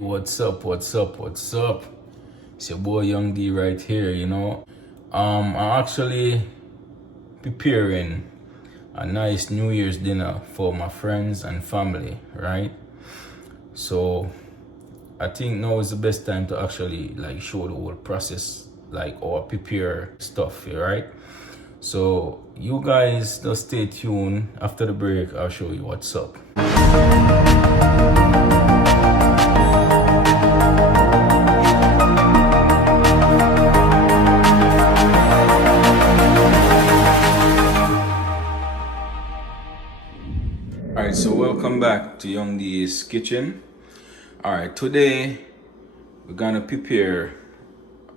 What's up? What's up? What's up? It's your boy Young D right here. I'm actually preparing a nice New Year's dinner for my friends and family, right? So I think now is the best time to actually like show the whole process, like or prepare stuff, right? So you guys just stay tuned. After the break, I'll show you what's up. Alright, so welcome back to Young D's kitchen. Alright, today we're gonna prepare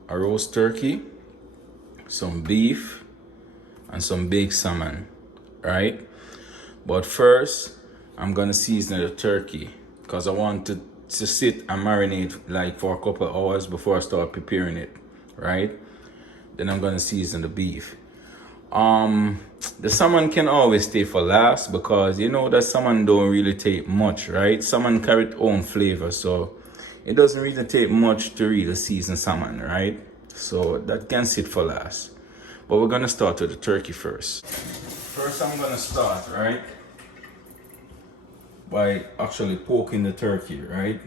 a roast turkey, some beef, and some baked salmon, right? But first, I'm gonna season the turkey because I want to sit and marinate like for a couple of hours before I start preparing it, right? Then I'm gonna season the beef. The salmon can always stay for last because you know that salmon don't really take much, right? Salmon carry its own flavor, so it doesn't really take much to really season salmon, right? So that can sit for last. But we're gonna start with the turkey first. First, I'm gonna start, right, by actually poking the turkey, right?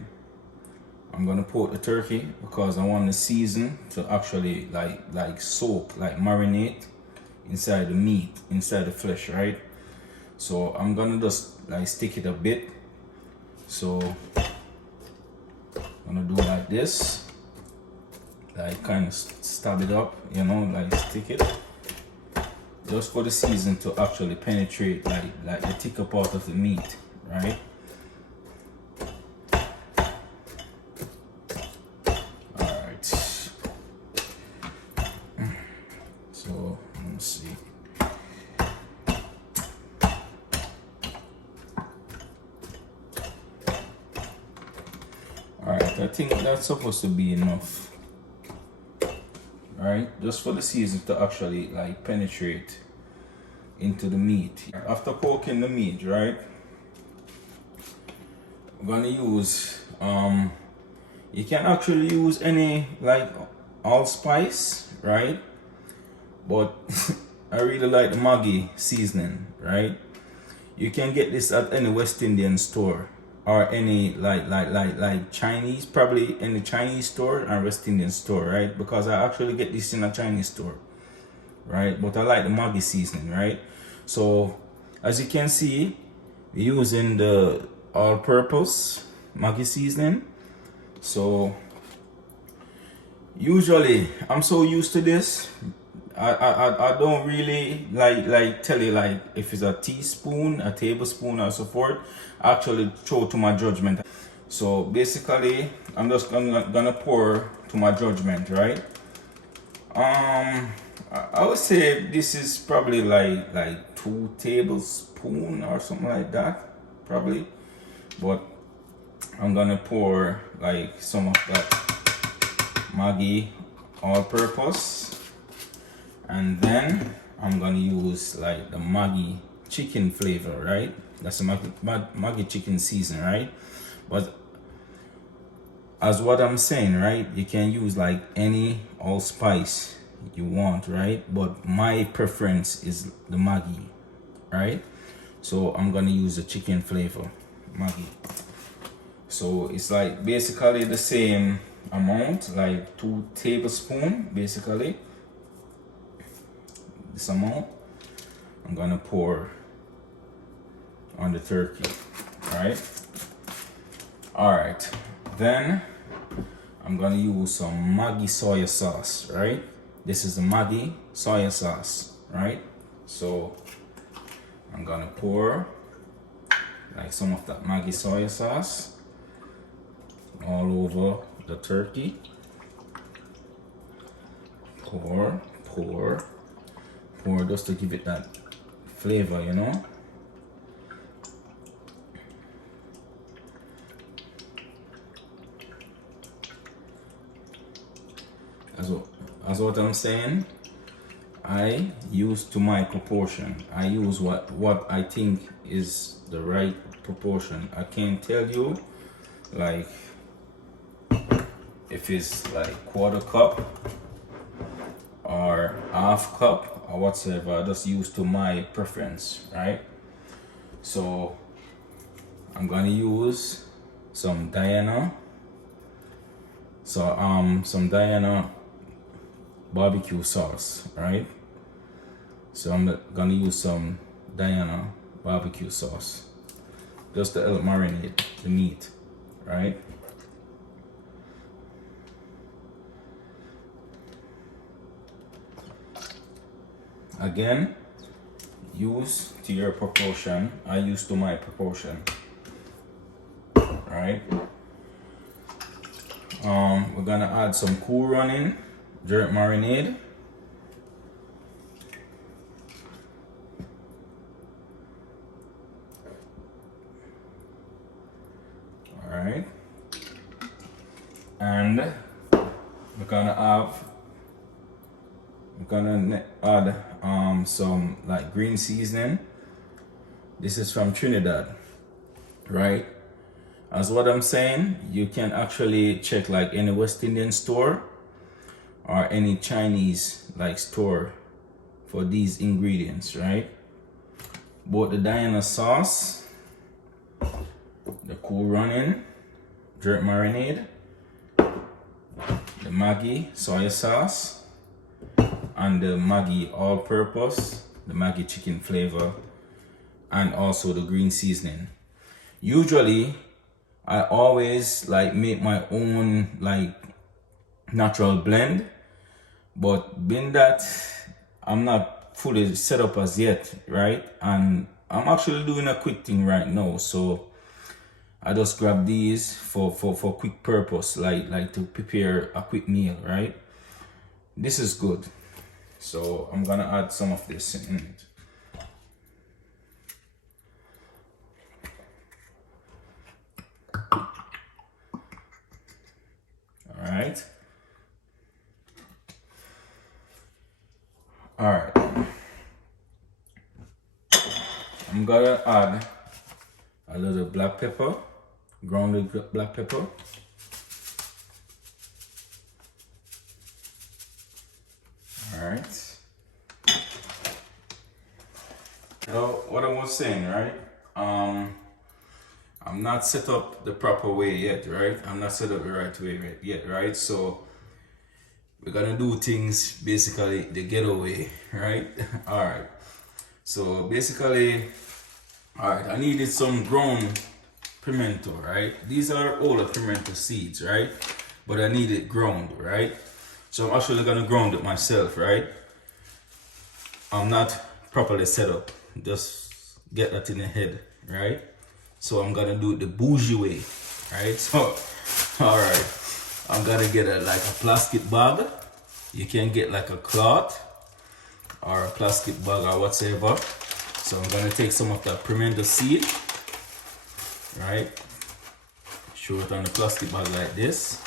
I'm gonna poke the turkey because I want the season to actually like soak, like marinate inside the meat, inside the flesh, right? So I'm gonna just like stick it a bit. So I'm gonna do like this, like kind of stab it up, you know, like stick it, just for the season to actually penetrate like the thicker part of the meat, right? All right. So let's see. Alright, I think that's supposed to be enough. Alright, just for the season to actually like penetrate into the meat. After poking the meat, right, I'm gonna use you can actually use any like allspice, right? But I really like the Maggi seasoning, right? You can get this at any West Indian store or any like Chinese, probably in the Chinese store and West Indian store, right? Because I actually get this in a Chinese store, right? But I like the Maggi seasoning, right? So as you can see, we're using the all-purpose Maggi seasoning. So usually I'm so used to this. I don't really like tell you like if it's a teaspoon, a tablespoon, or so forth. I actually throw to my judgment. So basically, I'm just gonna pour to my judgment, right? I would say this is probably like 2 tablespoons or something like that, probably. But I'm gonna pour like some of that Maggi all-purpose. And then I'm gonna use like the Maggi chicken flavor, right? That's the Maggi chicken season, right? But as what I'm saying, right, you can use like any allspice you want, right? But my preference is the Maggi, right? So I'm gonna use the chicken flavor, Maggi. So it's like basically the same amount, like 2 tablespoons, basically. This amount I'm gonna pour on the turkey. All right, then I'm gonna use some Maggi soya sauce, right? This is the Maggi soya sauce, right? So I'm gonna pour like some of that Maggi soya sauce all over the turkey. Pour just to give it that flavor, you know. As what I'm saying, I use to my proportion. I use what I think is the right proportion. I can't tell you like if it's like quarter cup or half cup or whatsoever. I just use to my preference, right? So I'm gonna use some Diana. So some Diana barbecue sauce, right? So I'm gonna use some Diana barbecue sauce just to help marinate the meat, right? Again, use to your proportion. I use to my proportion, right? We're gonna add some Cool Running jerk marinade. All right, and we're gonna add some like green seasoning. This is from Trinidad, right? As what I'm saying, you can actually check like any West Indian store or any Chinese like store for these ingredients, right? Both the Diana sauce, the Cool Running jerk marinade, the Maggi soy sauce, and the Maggi all-purpose, the Maggi chicken flavor, and also the green seasoning. Usually I always like make my own like natural blend, but being that I'm not fully set up as yet, right? And I'm actually doing a quick thing right now, so I just grab these for quick purpose, like to prepare a quick meal, right? This is good. So I'm gonna add some of this in it. Alright. Alright. I'm gonna add a little black pepper, grounded black pepper. Alright. So what I was saying, right? I'm not set up the proper way yet, right? I'm not set up the right way yet, right? So we're gonna do things basically the getaway, right? All right. So basically, all right, I needed some ground pimento, right? These are older pimento seeds, right? But I need it ground, right? So I'm actually gonna ground it myself, right? I'm not properly set up. Just get that in the head, right? So I'm gonna do it the bougie way, right? So, all right, I'm gonna get like a plastic bag. You can get like a cloth or a plastic bag or whatever. So I'm gonna take some of that pimento seed, right? Show it on the plastic bag like this.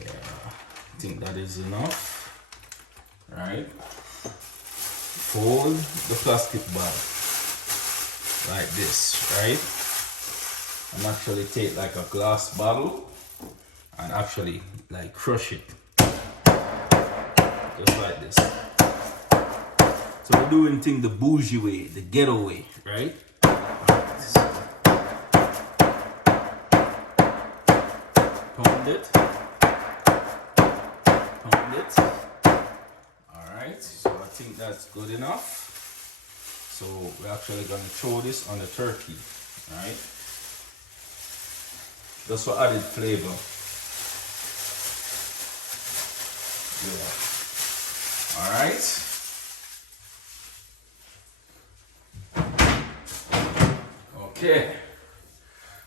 Yeah, I think that is enough, right? Fold the plastic bag like this, right? And actually take like a glass bottle and actually like crush it just like this. So we're doing things the bougie way, the ghetto way, right? Pound it. Pound it. Alright, so I think that's good enough. So we're actually gonna throw this on the turkey, right? Just for added flavor. Yeah. Alright. Okay.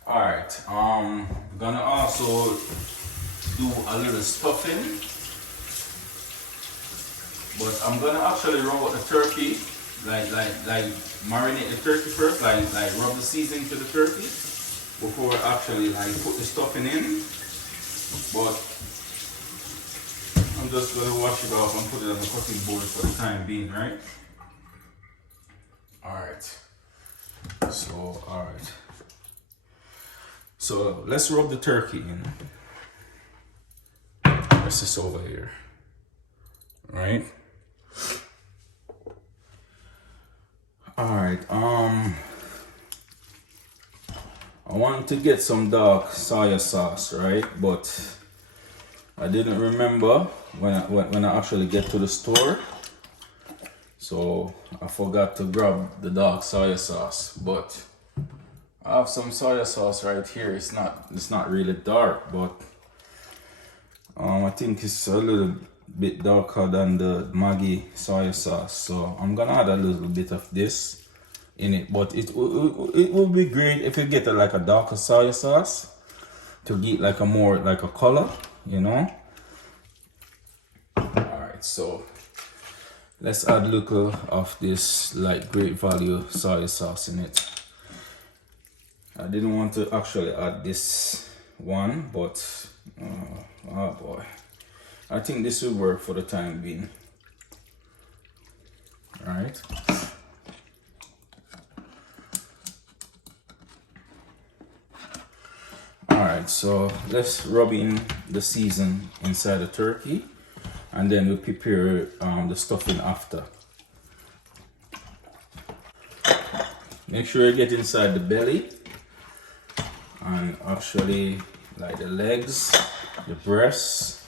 Alright. I'm gonna also do a little stuffing. But I'm gonna actually rub out the turkey, like marinate the turkey first, like rub the seasoning to the turkey before actually like put the stuffing in. But I'm just gonna wash it off and put it on the cutting board for the time being, right? Alright. So alright. So let's rub the turkey in. Press this over here. Right? Alright, I wanted to get some dark soy sauce, right? But I didn't remember when I actually get to the store. So I forgot to grab the dark soy sauce. But I have some soy sauce right here. It's not really dark, but I think it's a little bit darker than the Maggi soy sauce, so I'm gonna add a little bit of this in it. But it will be great if you get like a darker soy sauce to get like a more like a color, you know. All right, so let's add a little of this like great value soy sauce in it. I didn't want to actually add this one, but oh boy, I think this will work for the time being. All right. All right, so let's rub in the season inside the turkey, and then we'll prepare the stuffing after. Make sure you get inside the belly and actually like the legs, the breasts.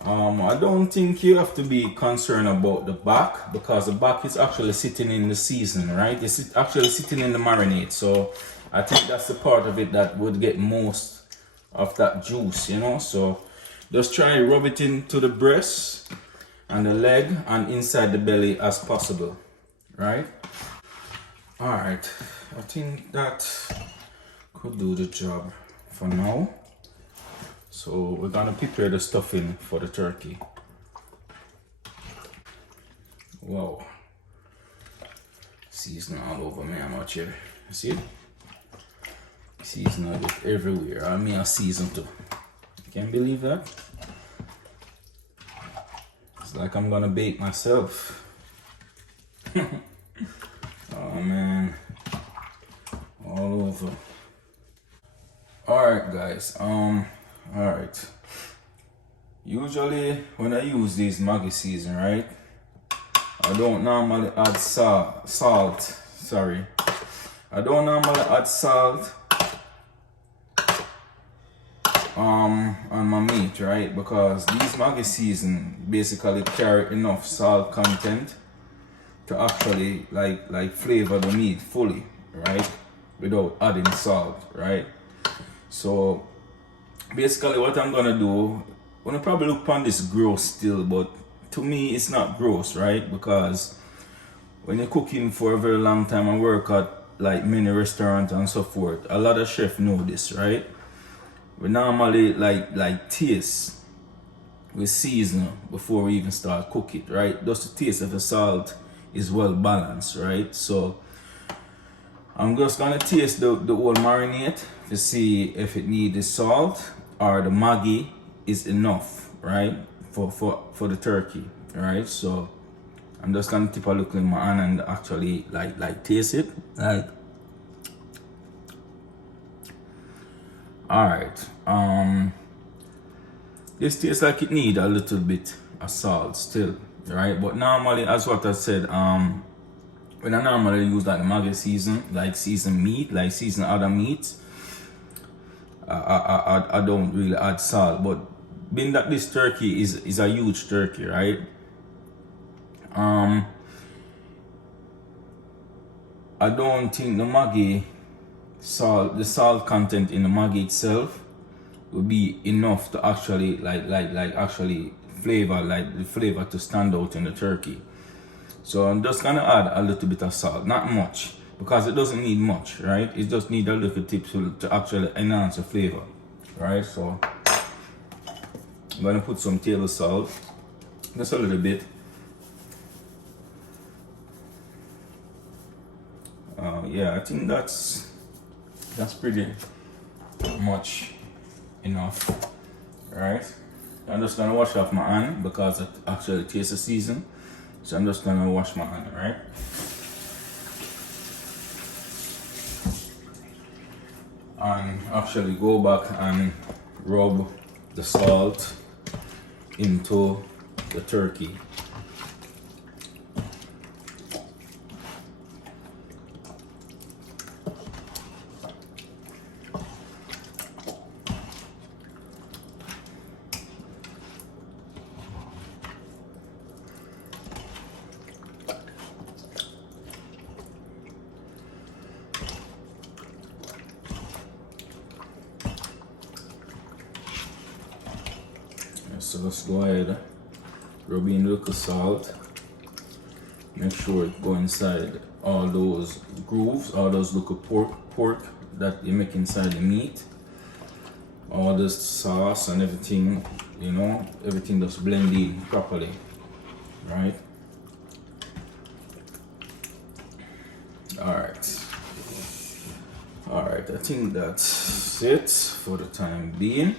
I don't think you have to be concerned about the back, because the back is actually sitting in the season, right? It's actually sitting in the marinade, so I think that's the part of it that would get most of that juice, you know. So just try and rub it into the breast and the leg and inside the belly as possible, right? All right, I think that could do the job for now. So we're gonna prepare the stuffing for the turkey. Wow, seasoning all over me, I'm out here. See it? Seasoning it everywhere. I mean, I season too. Can't believe that. It's like I'm gonna bake myself. Oh man, all over. All right, guys. Alright, usually when I use these Maggi season, right, I don't normally add salt, sorry. I don't normally add salt on my meat, right, because these Maggi season basically carry enough salt content to actually like flavor the meat fully, right, without adding salt, right. So basically what I'm gonna do, I'm gonna probably look upon this gross still, but to me it's not gross, right? Because when you're cooking for a very long time and work at like many restaurants and so forth, a lot of chefs know this, right? We normally like taste, we season before we even start cooking, right? Just the taste of the salt is well balanced, right? So I'm just gonna taste the whole marinade to see if it needs the salt or the Maggi is enough, right, for the turkey, right? So I'm just gonna tip a look in my hand and actually like taste it, like. All right, this tastes like it need a little bit of salt still, right? But normally, as what I said, when I normally use like the Maggi season, like season meat, like season other meats, I don't really add salt. But being that this turkey is a huge turkey, right? I don't think the Maggi salt, the salt content in the Maggi itself would be enough to actually like actually flavor, like the flavor to stand out in the turkey. So I'm just gonna add a little bit of salt, not much, because it doesn't need much, right? It just need a little tip to actually enhance the flavor, right? So I'm gonna put some table salt, just a little bit. Yeah, I think that's pretty much enough, right? I'm just gonna wash off my hand because it actually tastes the season. So I'm just gonna wash my hand, right? And actually go back and rub the salt into the turkey. So let's go ahead, rub in a little salt, make sure it go inside all those grooves, all those little pork that you make inside the meat. All this sauce and everything, you know, everything just blend in properly, right? Alright, I think that's it for the time being.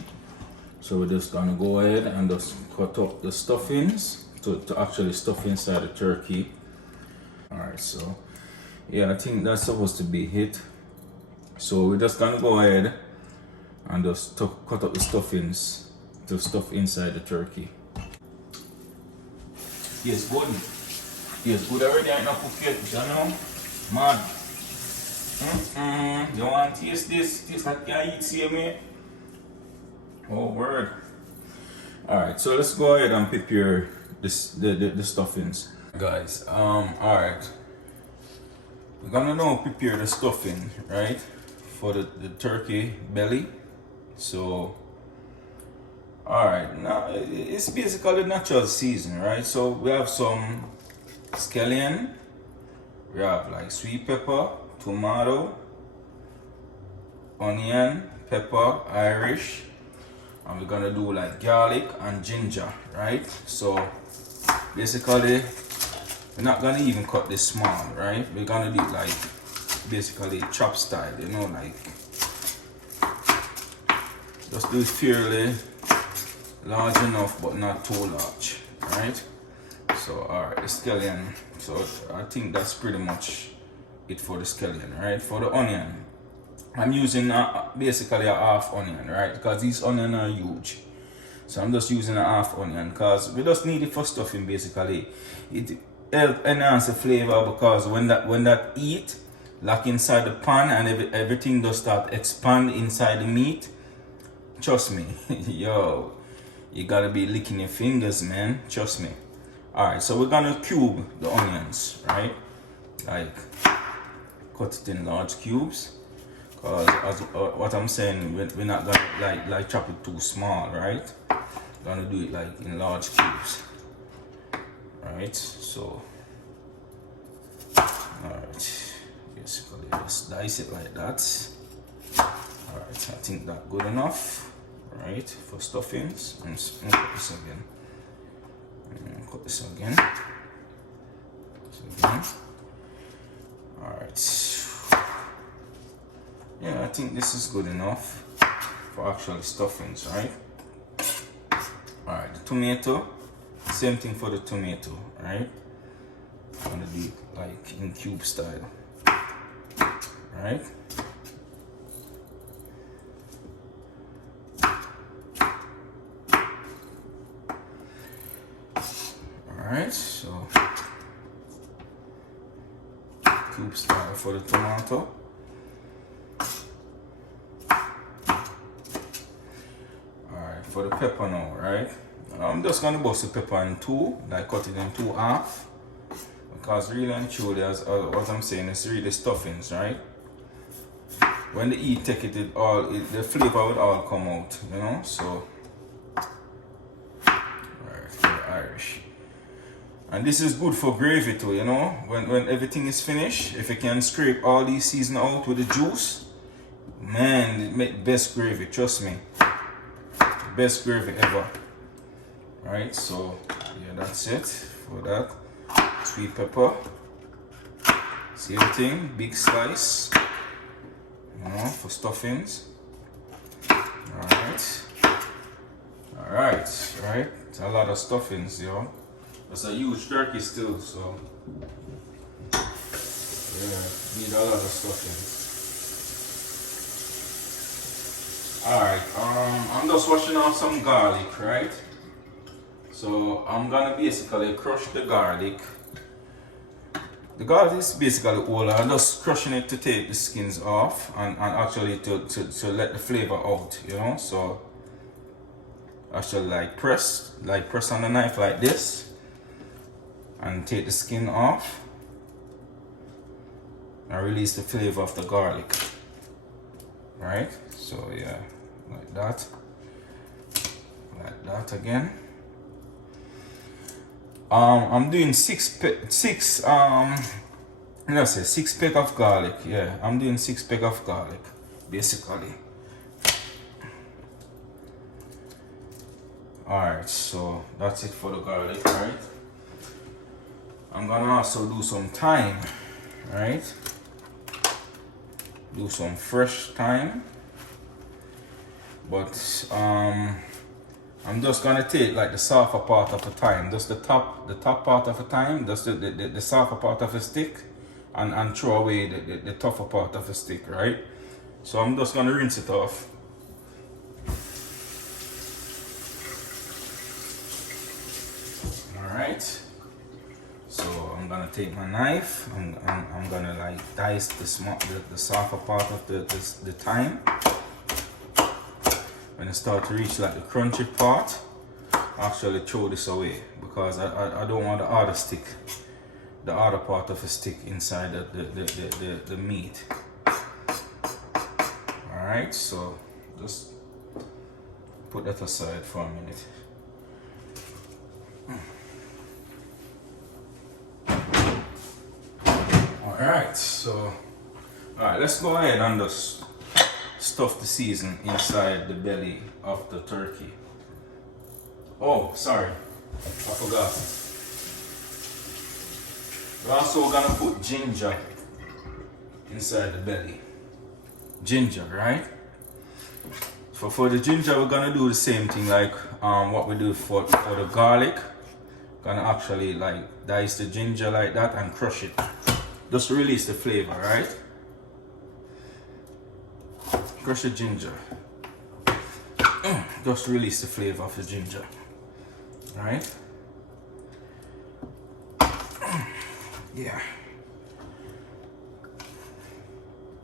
So we're just gonna go ahead and just cut up the stuffings to actually stuff inside the turkey. Alright, so yeah, I think that's supposed to be it. So we're just gonna go ahead and just cut up the stuffings to stuff inside the turkey. Yes, good. Yes, good already. I not cook yet, you know? Mad. You want to taste this? Taste like you eat, see me? Oh, word. Alright, so let's go ahead and prepare this the stuffings. Guys, alright. We're gonna now prepare the stuffing, right? For the turkey belly. So alright, now it's basically natural season, right? So we have some scallion, we have like sweet pepper, tomato, onion, pepper, Irish, and we're gonna do like garlic and ginger, right? So basically we're not gonna even cut this small, right? We're gonna do it like basically chop style, you know, like just do it fairly large enough but not too large, right? So alright, the scallion, so I think that's pretty much it for the scallion, right? For the onion, I'm using basically a half onion, right? Because these onions are huge. So I'm just using a half onion because we just need it for stuffing basically. It helps enhance the flavor because when that eat lock inside the pan and everything does start expand inside the meat. Trust me, yo, you gotta be licking your fingers, man. Trust me. Alright, so we're gonna cube the onions, right? Like cut it in large cubes. Cause as what I'm saying, we're not gonna like chop it too small, right? We're gonna do it like in large cubes, right? So, alright, basically just dice it like that. Alright, I think that's good enough, right? For stuffings. And cut this again. Cut this again. Alright. Yeah, I think this is good enough for actually stuffings, right? Alright, the tomato, same thing for the tomato, right? I'm gonna do it like in cube style, right? Alright, so cube style for the tomato. For the pepper now, right? I'm just gonna bust the pepper in two, like cut it in two half. Because really and truly, as what I'm saying, is really stuffings, right? When the heat take it, the flavor would all come out, you know? So, alright, for the Irish. And this is good for gravy too, you know? When everything is finished, if you can scrape all these seasoning out with the juice, man, it make best gravy, trust me. Best gravy ever. Right, so yeah, that's it for that. Sweet pepper, same thing, big slice, you know, for stuffings. Alright, right, it's a lot of stuffings, yo. It's a huge turkey still, so yeah, need a lot of stuffings. Alright, I'm just washing off some garlic, right? So I'm gonna basically crush the garlic. The garlic is basically all. I'm just crushing it to take the skins off and actually to let the flavor out, you know. So actually like press on the knife like this and take the skin off and release the flavor of the garlic. Right? So yeah, like that again. I'm doing six peck of garlic. Yeah, I'm doing 6 peck of garlic basically. Alright, so that's it for the garlic, right? I'm gonna also do some thyme, right? Do some fresh thyme, but I'm just gonna take like the softer part of the thyme, just the top part of the thyme, just the softer part of the stick, and throw away the tougher part of the stick, right? So I'm just gonna rinse it off. Alright. So I'm gonna take my knife and I'm gonna like dice the softer part of the thyme. When it start to reach like the crunchy part, actually throw this away because I don't want the other stick, the other part of the stick inside the meat. Alright, so just put that aside for a minute. Alright, so let's go ahead and just stuff the season inside the belly of the turkey. Oh, sorry, I forgot. We're also gonna put ginger inside the belly. Ginger, right? For the ginger, we're gonna do the same thing like what we do for the garlic. Gonna actually like dice the ginger like that and crush it. Just release the flavor, right? Crush the ginger. Just release the flavor of the ginger. Right? Yeah.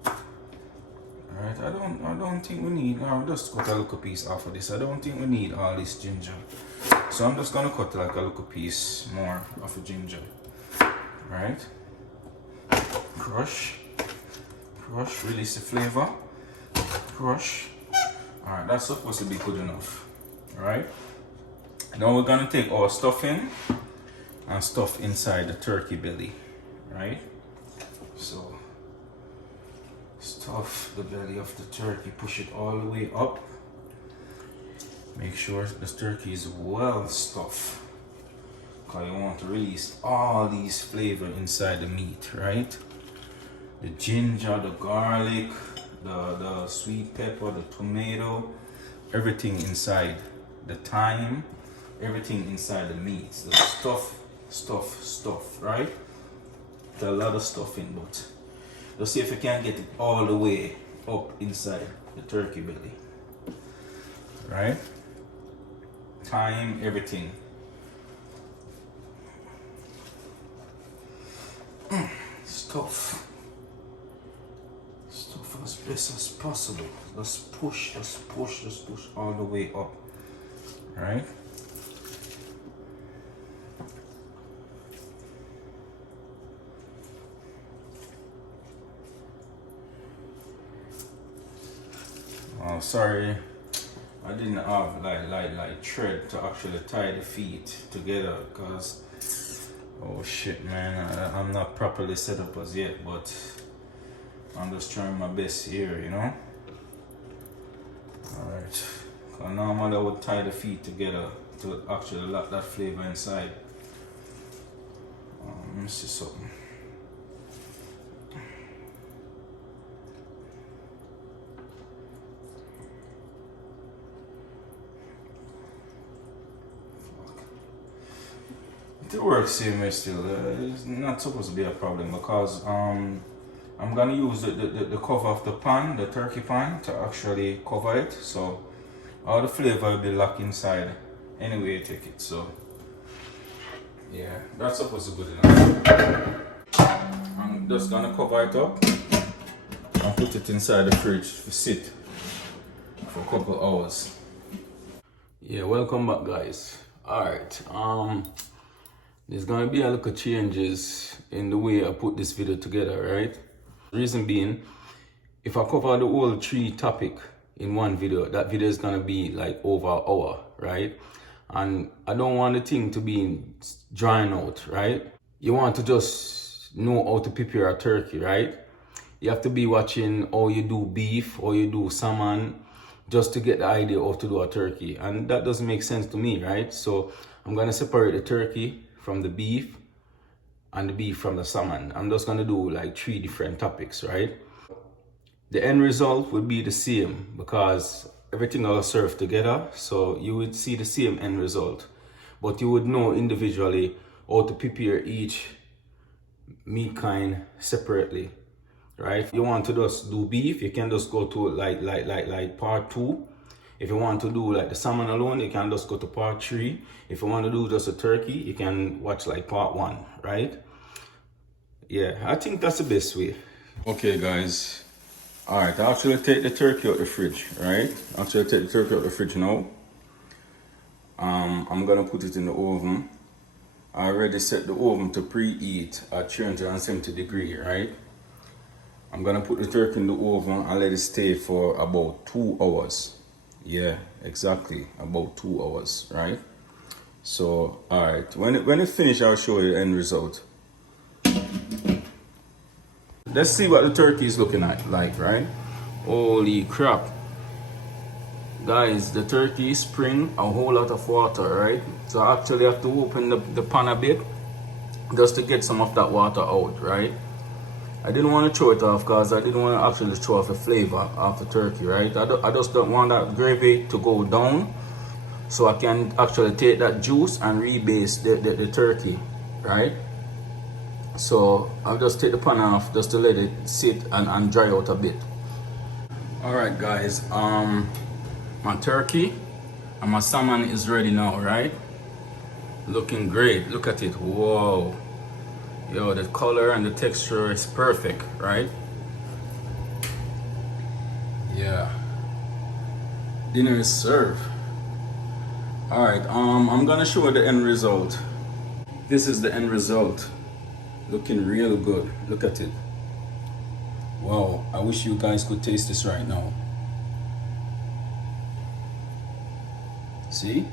Alright, I don't think we need, I'll just cut a little piece off of this. I don't think we need all this ginger. So I'm just gonna cut like a little piece more of the ginger. Right? Crush, release the flavor, crush. Alright, that's supposed to be good enough. Alright, now we're gonna take our stuffing and stuff inside the turkey belly. Right, so stuff the belly of the turkey, push it all the way up. Make sure the turkey is well stuffed because you want to release all these flavor inside the meat, right? The ginger, the garlic, the sweet pepper, the tomato, everything inside, the thyme, everything inside the meat. The stuff, right? There's a lot of stuff in, but let's see if you can get it all the way up inside the turkey belly. Right? Thyme, everything. Stuff as best as possible. Just push all the way up. Right? Oh, sorry, I didn't have like thread to actually tie the feet together because oh shit, man, I'm not properly set up as yet, but I'm just trying my best here, you know. Alright, normally I would tie the feet together to actually lock that flavor inside. Let me see something. It works same way still. It's not supposed to be a problem because I'm gonna use the cover of the pan, the turkey pan, to actually cover it, so all the flavor will be locked inside any way you take it. So yeah, that's supposed to be good enough. I'm just gonna cover it up and put it inside the fridge to sit for a couple hours. Yeah, welcome back, guys. Alright, there's gonna be a little changes in the way I put this video together, right? Reason being, if I cover the whole 3 topic in one video, that video is gonna be like over an hour, right? And I don't want the thing to be drying out, right? You want to just know how to prepare a turkey, right? You have to be watching how you do beef or you do salmon just to get the idea of how to do a turkey. And that doesn't make sense to me, right? So I'm gonna separate the turkey from the beef and the beef from the salmon. I'm just gonna do like 3 different topics, right? The end result would be the same because everything will serve together, so you would see the same end result. But you would know individually how to prepare each meat kind separately, right? If you want to just do beef, you can just go to like part 2. If you want to do like the salmon alone, you can just go to part 3. If you want to do just a turkey, you can watch like part 1, right? Yeah, I think that's the best way. Okay, guys. Alright, I actually take the turkey out the fridge, right? Actually take the turkey out the fridge now. I'm gonna put it in the oven. I already set the oven to preheat at 370 degrees, right? I'm gonna put the turkey in the oven and let it stay for about 2 hours. Yeah, exactly, about 2 hours, right? So, alright, when it finishes, I'll show you the end result. Let's see what the turkey is looking like, right? Holy crap. Guys, the turkey is spraying a whole lot of water, right? So I actually have to open the pan a bit just to get some of that water out, right? I didn't want to throw it off because I didn't want to actually throw off the flavor of the turkey, right? I just don't want that gravy to go down, so I can actually take that juice and rebase the turkey, right? So I'll just take the pan off just to let it sit and dry out a bit. Alright guys, my turkey and my salmon is ready now, right? Looking great, look at it, whoa. Yo, the color and the texture is perfect, right? Yeah. Dinner is served. Alright, I'm gonna show you the end result. This is the end result. Looking real good. Look at it. Wow, I wish you guys could taste this right now. See?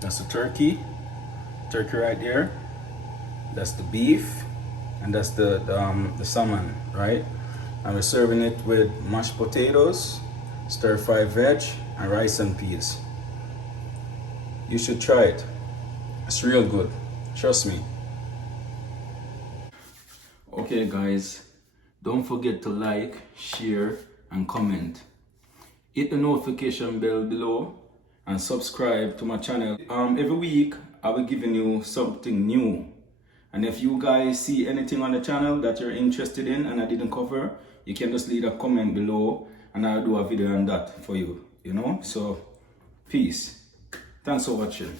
That's the turkey right there. That's the beef, and that's the salmon, right? And we're serving it with mashed potatoes, stir-fried veg, and rice and peas. You should try it. It's real good. Trust me. Okay guys, don't forget to like, share, and comment. Hit the notification bell below and subscribe to my channel. Every week I'll be giving you something new. And if you guys see anything on the channel that you're interested in and I didn't cover, you can just leave a comment below and I'll do a video on that for you, you know? So, peace. Thanks for watching.